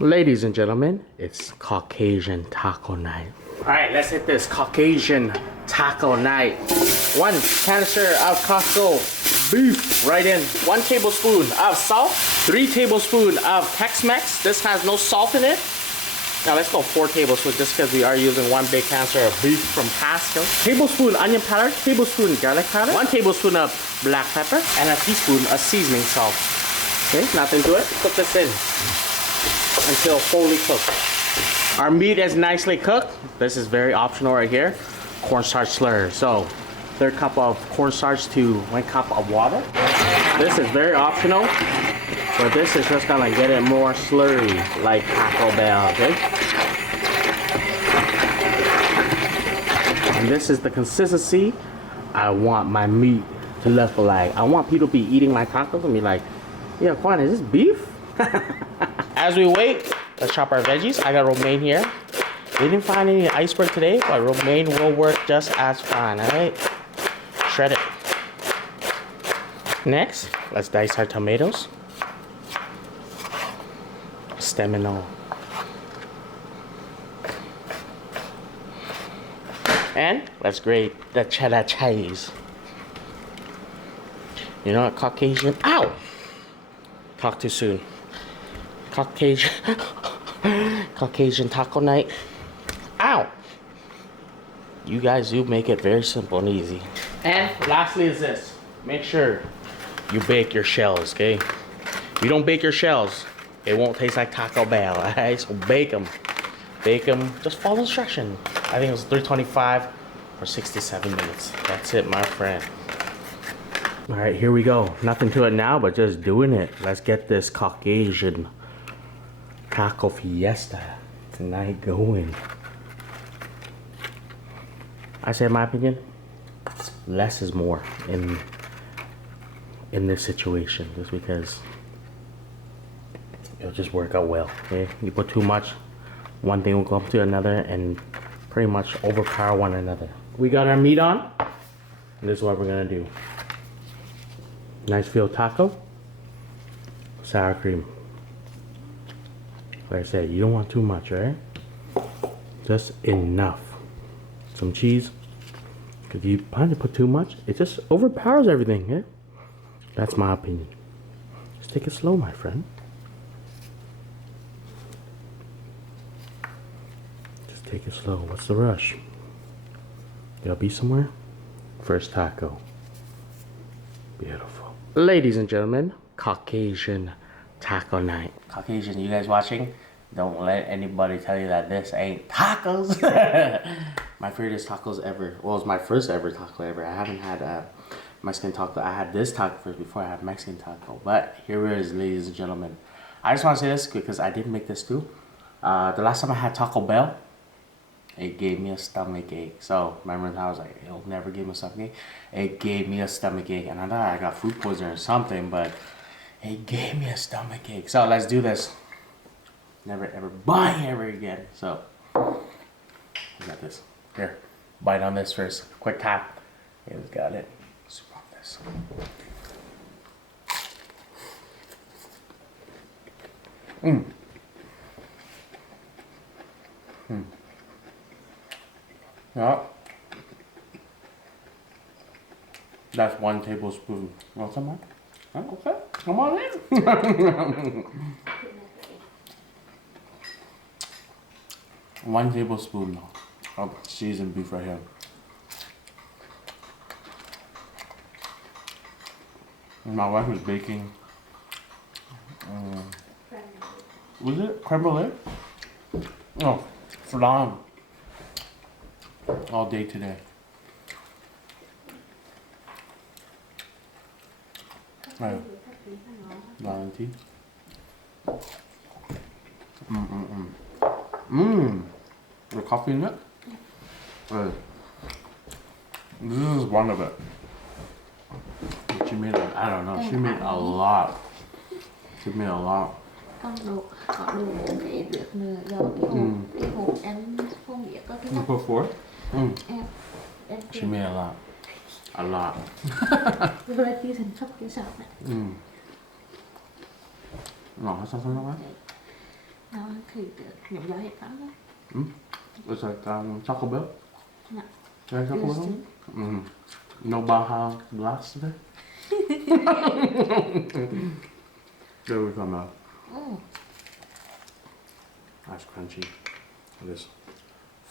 Ladies and gentlemen, it's Caucasian taco night. Alright, let's hit this Caucasian taco night. 1 canister of Costco beef right in. 1 tablespoon of salt. 3 tablespoons of Tex-Mex. This has no salt in it. Now let's go 4 tablespoons just because we are using 1 big canister of beef from Costco. Tablespoon onion powder, tablespoon garlic powder, 1 tablespoon of black pepper, and a teaspoon of seasoning salt. Okay, nothing to it. Put this in until fully cooked. Our meat is nicely cooked. This is very optional right here. Cornstarch slur. So, 1/3 cup of cornstarch to 1 cup of water. This is very optional, but this is just gonna get it more slurry, like Taco Bell, okay? And this is the consistency I want my meat to look like. I want people to be eating my tacos and be like, yeah, Quang, is this beef? As we wait, let's chop our veggies. I got romaine here. We didn't find any iceberg today, but romaine will work just as fine, alright? Shred it. Next, let's dice our tomatoes. Stem and all. And let's grate the cheddar cheese. You know what, Caucasian? Ow! Talk too soon. Caucasian taco night. Ow! You guys do make it very simple and easy. And lastly is this. Make sure you bake your shells, okay? If you don't bake your shells, it won't taste like Taco Bell, alright? So bake them. Bake them. Just follow the instruction. I think it was 325 for 67 minutes. That's it, my friend. Alright, here we go. Nothing to it now, but just doing it. Let's get this Caucasian taco fiesta tonight going. I say, in my opinion, less is more in this situation, just because it'll just work out well. Okay, you put too much, one thing will go up to another and pretty much overpower one another. We got our meat on. And this is what we're gonna do. Nice filled taco, sour cream. Like I said, you don't want too much, right? Just enough. Some cheese. If you plan to put too much, it just overpowers everything, yeah? That's my opinion. Just take it slow, my friend. Just take it slow. What's the rush? Gotta be somewhere? First taco. Beautiful. Ladies and gentlemen, Caucasian taco night. Caucasian, you guys watching? Don't let anybody tell you that this ain't tacos. My favorite tacos ever. Well, it's my first ever taco ever. I haven't had Mexican taco. I had this taco first before I had Mexican taco. But here it is, ladies and gentlemen. I just want to say this because I did make this too. The last time I had Taco Bell, it gave me a stomach ache. So remember I was like, it'll never give me a stomach ache. It gave me a stomach ache. And I thought I got food poisoning or something, but it gave me a stomach ache. So let's do this. Never ever buy ever again. So we got this. Here, bite on this first. Quick tap. Okay, we got it. Soup on this. Yeah. That's 1 tablespoon. Want some more? Okay. Come on in. 1 tablespoon of seasoned beef right here. And my wife was baking. Was it creme brulee? No, flan. All day today. Right. Valentine. The coffee in it? This is one of it. She made a, I don't know, she made a lot. She made a lot. Con luộc họ luộc để được nửa do cái hộp em không biết có cái You put 4? em She made a lot. A lot. rồi khi thành khóc cái sọt này Ngọt sao không nó quá? nó thì nhậm giá hiện phán đó. It's like Taco Bell. Nè. Like Taco Yes, Bell? chính. No Baja Blast today? There we come out. That's crunchy. This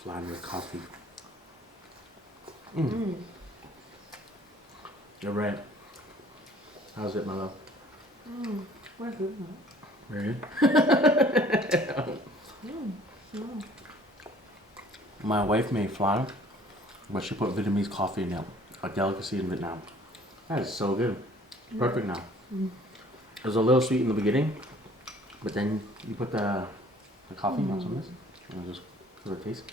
flan with coffee. You're right. How's it, my love? Quá good nữa. Very good. My wife made flan, but she put Vietnamese coffee in it, a delicacy in Vietnam. That is so good. Perfect now. It was a little sweet in the beginning, but then you put the coffee on some of this, and just for the taste.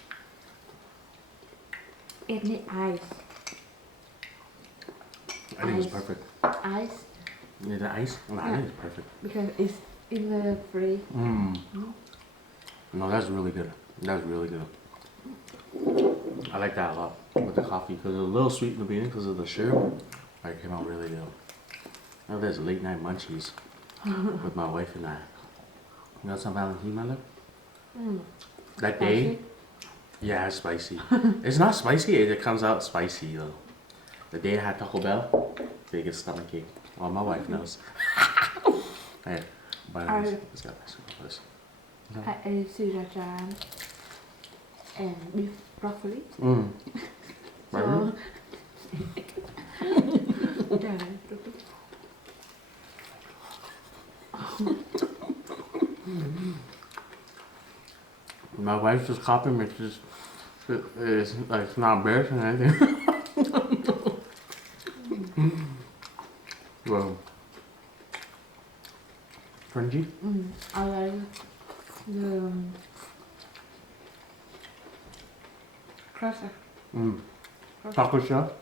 It need ice. I think it's Ice. perfect. Ice. Yeah, the ice? Oh, I think it's perfect. Because it's in the fridge. No, that's really good. That's really good. I like that a lot with the coffee because it was a little sweet in the beginning because of the syrup. But it came out really good. Now there's late night munchies with my wife and I. You know some Valentine, my love? That day, Spicy? yeah, it's spicy. It's not spicy, it comes out spicy though. The day I had Taco Bell, biggest stomach ache. Well, my wife knows. Hey, but it's got this. I ate sriracha and beef broccoli. So, My wife's just copying me. It's like it's not embarrassing or anything. Well, crunchy. I like the crusher. Taco shell.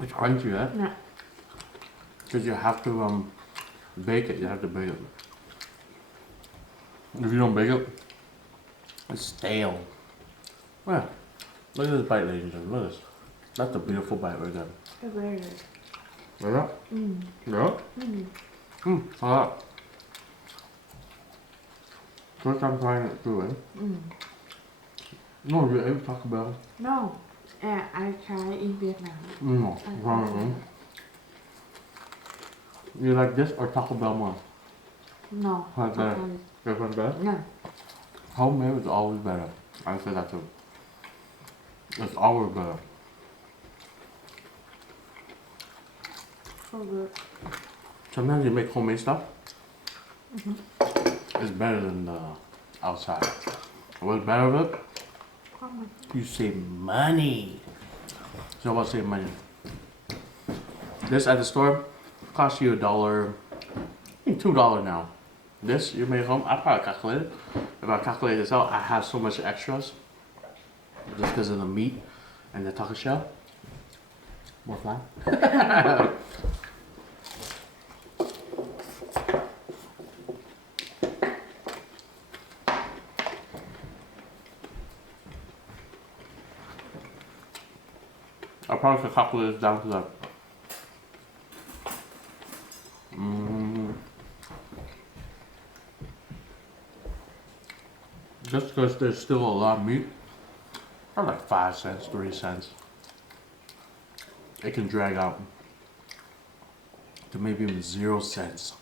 It's crunchy, right? Nè. Because you have to bake it. You have to bake it. If you don't bake it, it's stale. Yeah. Look at this bite, ladies and gentlemen. Look at this. That's a beautiful bite right there. It's very good. Right up? Yeah? How that? First time trying it too, eh? No, you ate Taco Bell. No, I try in Vietnam. No, wrong. You like this or Taco Bell more? No. Like that. This one better? No. Homemade is always better. I say that too. It's always better. So good. Sometimes you make homemade stuff. It's better than the outside. What's better with it? You save money. So what save money? This at the store costs you $1, $2 now. This you make home, I probably calculate it. If I calculate this out, I have so much extras just because of the meat and the taco shell. More flan. I probably could calculate this down to that. Just because there's still a lot of meat, or like 5 cents, 3 cents, it can drag out to maybe even 0 cents.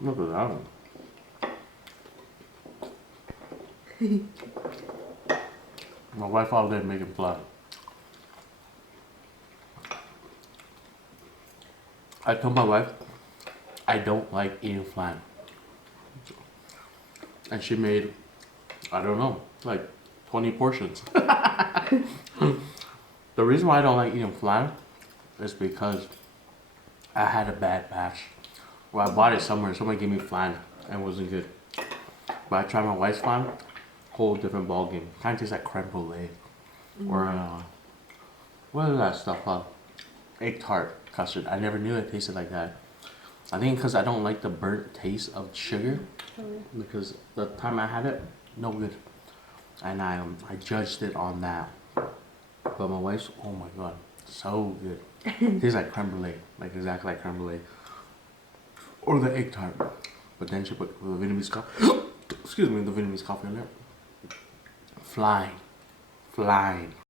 Look at that one. My wife all day making flan. I told my wife I don't like eating flan. And she made, I don't know, like 20 portions. The reason why I don't like eating flan is because I had a bad batch. Well, I bought it somewhere, someone gave me flan and it wasn't good. But I tried my wife's flan, whole different ball game. Kind of tastes like creme brulee. Or, what is that stuff called? Egg tart custard. I never knew it tasted like that. I think because I don't like the burnt taste of sugar. Because the time I had it, no good. And I judged it on that. But my wife's, oh my god, so good. Tastes like creme brulee, like exactly like creme brulee. Or the egg tart. But then she put the Vietnamese coffee, excuse me, the Vietnamese coffee on there. Flying.